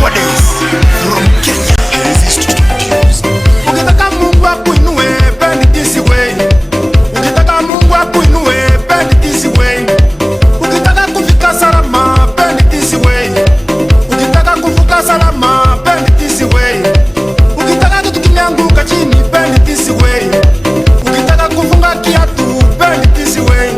nowadays from Kenya. Ukitaka Mungu akuinue, bend it this way. Ukitaka Mungu akuinue, bend it this way. Ukitaka kufika salama, bend it this way. Ukitaka kuvuka salama, bend it this way. Ukitaka kitu kimeanguka chini, bend it this way. Ukitaka kufunga kiatu, bend it this way.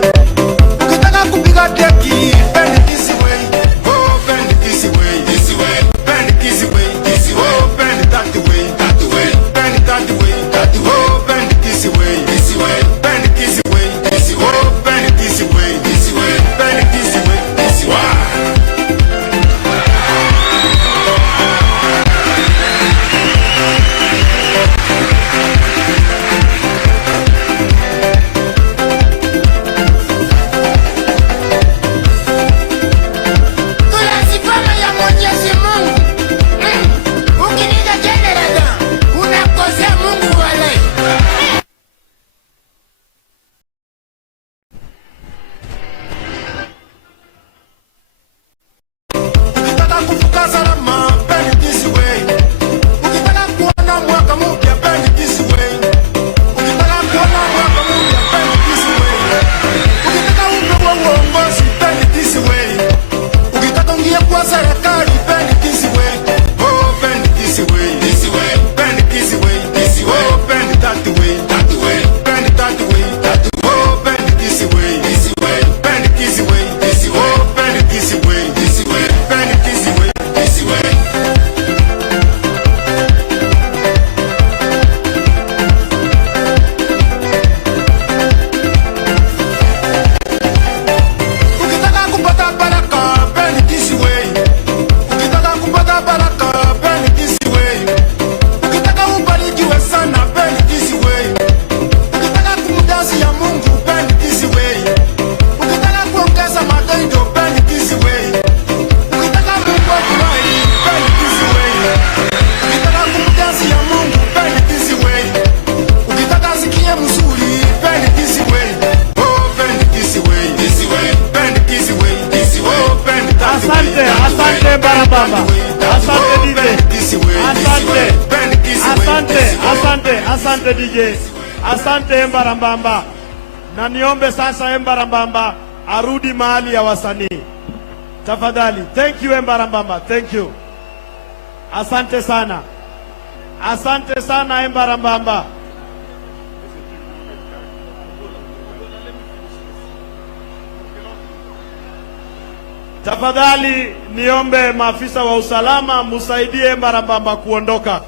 Ukitaka kupiga deki, bend it this way. Oh, bend it this way, this way. Bend it this way, this way. Oh, bend it that way, that way. Bend it that way, that way. Oh, bend it this way, this way. Bend it this way, this way. Oh, bend it this way, this way. Bend it this way, this way. Tunazifanya ya Mwenyezi Mungu. Ukiniga generada, unakosea Mungu wale. Ukitaka kuvuka salama, bend it this way. Ukitaka kuona mwaka mpya, bend it this way. Ukitaka kuona mwaka mpya, bend it this way. Ukitaka upewe uongozi, bend it this way. Ukitaka ingie kwa serikali, bend it this way. Oh, bend it this way, this way. Bend it this way, this way. Oh, bend it that way, that way. Bend it that way, that way. Oh, bend it this way, this way. Bend it this way, this way. Oh, bend it this way, this way. Bend it this way, this way. Ukitaka kupata baraka, bend it this way. Ukitaka kupata baraka, bend it this way. Ukitaka ubarikiwe sana, bend it this way. Ukitaka kumdasi ya Mungu, bend it this way. Ukitaka kuongeza matendo, bend it this way. Ukitaka Mungu afurahi, bend it this way. Ukitaka kumdasi ya Mungu, bend it this way. Ukitaka asikie mzuri, bend it this way. Oh, bend it this way, this way. Bend it this way, this way. Oh, bend it that way. Asante, asante Barababa. Asante DJ. Asante DJ. Asante Mbarambamba. Na niombe sasa Mbarambamba arudi mahali ya wasanii. Tafadhali. Thank you Mbarambamba. Thank you. Asante sana. Asante sana Mbarambamba. Tafadhali niombe maafisa wa usalama musaidie Mbarambamba kuondoka.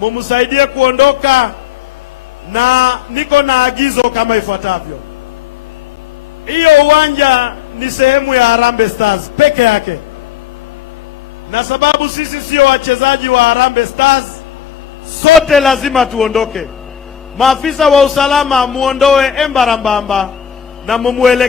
Mumusaidie kuondoka, na niko na agizo kama ifuatavyo. Hiyo uwanja ni sehemu ya Harambee Stars peke yake. Na sababu sisi sio wachezaji wa Harambee Stars, sote lazima tuondoke. Maafisa wa usalama muondoe Mbarambamba na mumuelekeze